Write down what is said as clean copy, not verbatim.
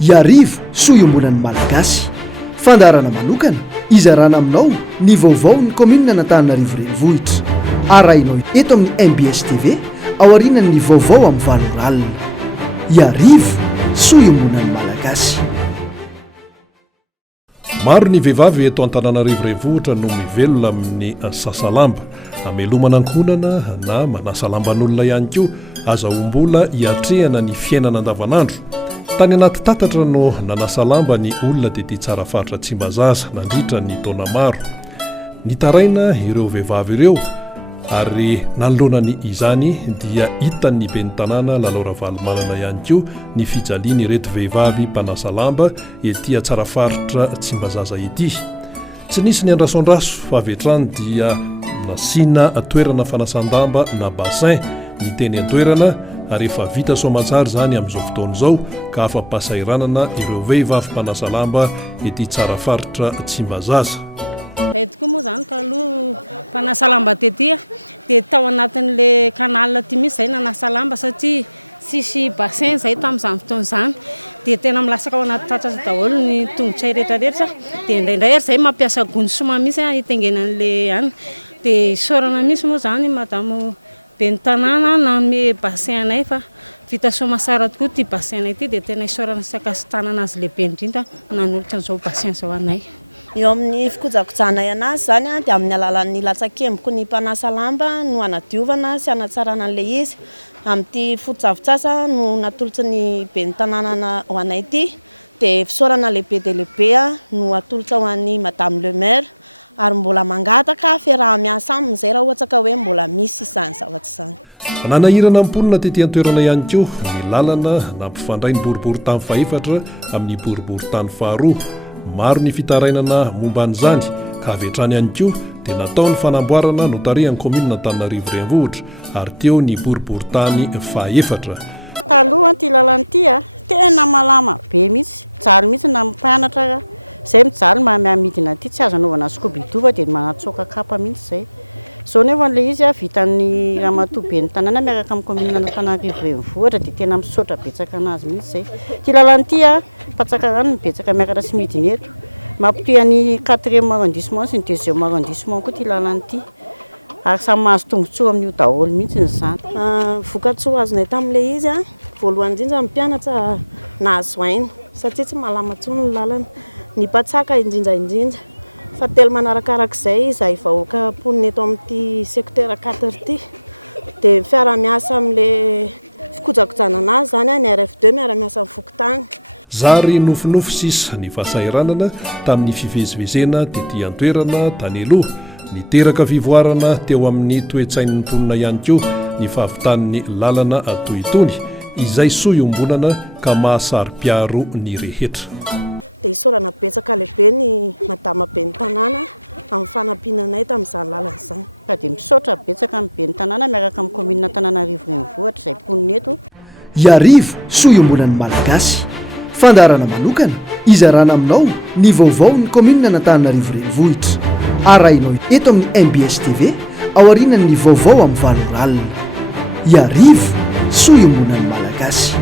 iarivo soiombolan'ny malagasy fandarana manokana izarana aminao ny vaovao ny kominina n'Antananarivo renivohitra arahinao eto amin'ny MBS TV ao aorian'ny vaovao amin'ny valoralina iarivo soiombonan'ny malagasy. Maro ny vehivavy eto Antananarivo renivohitra no mivelona amin'ny sasalamba amelomana ankonana na manasa lamban'olona ihany koa azahoam-bola hiatrehana ny fiainana andavanandro. Tany anaty tatatra no nanasa lamba ny olona dia tia tsara faritra Tsimbazaza nandritra ny taona maro. Nitaraina ireo vehivavy ireo ary nanolonany izany dia hitan'ny ben'ny tanàna Lalao Ravalomanana ihany koa ny fijaliany ireto vehivavy mpanasa lamba ety tsara faritra Tsimbazaza ety. Tsy nisy ny andrasondraso fa avy hatrany dia nasiana toerana fanasan-damba na bassin ny teny an-toerana ary efa vita soamantsara zany amin'izao fotoana izao ka afa-pasairanana ireo vehivavy mpanasa lamba ety tsara faritra Tsimbazaza. Tokoa moa zany ka aloha mpanasa lamba tetỳ dia tao anatin'le kanala ty misy izay nanasa lamba satria sisy bassin izay tamin'izany fotoana izany dia tena milasaka ao anaty tatatra daholo ny tongotra rehetrarehetra dia indraindray ary izay mampiasa gony soma misy hitengenan'le any dia isaorana misy moa zany madamo ben'ny tanàna nanome bassin anay fa vita soamantsara tokoa ty bassin anay ty dia tena isaorana sakasitanana azy lehibe indrindra nanolotra an'izao bassin izao anay. Eo amin'ny fikojakojanay anazy zany dia amin'ny alalan'ny latsakemboko ny mpanasa lamba no anadiovana sy anatsarana an'ilay izy. Amin'ity fototsavotsasa no natolotra ny ben'ny tanàna ho anay ity dia fisaorana lehibe dia lehibe no atolotra ho an'ny madame le maire ary mbola mangataka fiaraha miasa amin'izay raha ohatra ka hoe mbola misy izany zavatra izany. Nanahirana amponina tetỳ an-toerana ihany koa ny lalana nampifandray ny boribory-tany fahefatra amin'ny boribory-tany faharoa. Maro ny fitarainana momba an'izany ka avy hatrany ihany koa dia natao ny fanamboarana notarihany kominina Antananarivo renivohitra ary teo ny boribory-tany fahefatra. Taloha ty lalana ity tena malama be mihitsy, jaly mihitsy na mpianatra izay mijaly miamidina ity tsy azo anaovana skobidova dia manatsoaka kapa mihitsy izay. Zao nefa ilay izy vitan'ny ramatoa ben'ny tanàna miaraka amin'ny kominina Antananarivo renivohitra dia tena misaotra betsaka anazy mihitsy izay. Ty lalana ity patsaka rano betsaka miakatra sy midiny eto mampitoy ny 4e arrondissement sy ny 2e arrondissement koa ty lalana ity ary samy mahazo tombotsoa amin'io daholo mihitsy izany. Vokatsoa azonay tamin'ilay izy voalohany indrindra mpianatra nahazo aina satria tsy malama tsony ny lalana, ny patsaka indrindra fa telo manarakarak'izay izahay vahoaka ponina eto amin'ity secteur 4 ity dia fiara-miasa amin'ilay fikojakojana anazy zany ny RF2 miara-miasa amin'ny fokotany. Zary nofinofy sisa ny fasairanana tamin'ny fivezivezena tetỳ an-toerana tany aloha niteraka fivoarana teo amin'ny toe-tsain'ny mponina ihany koa ny fahavitan'ny lalana toy itony izay soiombonana ka mahasari-piaro ny rehetra. Dia isaorana betsaka lehibe ny madama ben'ny tanàna amin'ny fanampinanay tamin'izany lalana izany. Ka dia misaotra betsaka amin'ny ben'ny tanàna miaraka amin'ny kominina Antananarivo renivohitra izay mponina eto. Iarivo soiombonan'ny malagasy fandarana manokana izarana aminao ny vaovao ny kominina n'Antananarivo renivohitra arahinao eto amin'ny MBS TV ao aorian'ny vaovao amin'ny valoralina iarivo soiombonan'ny malagasy.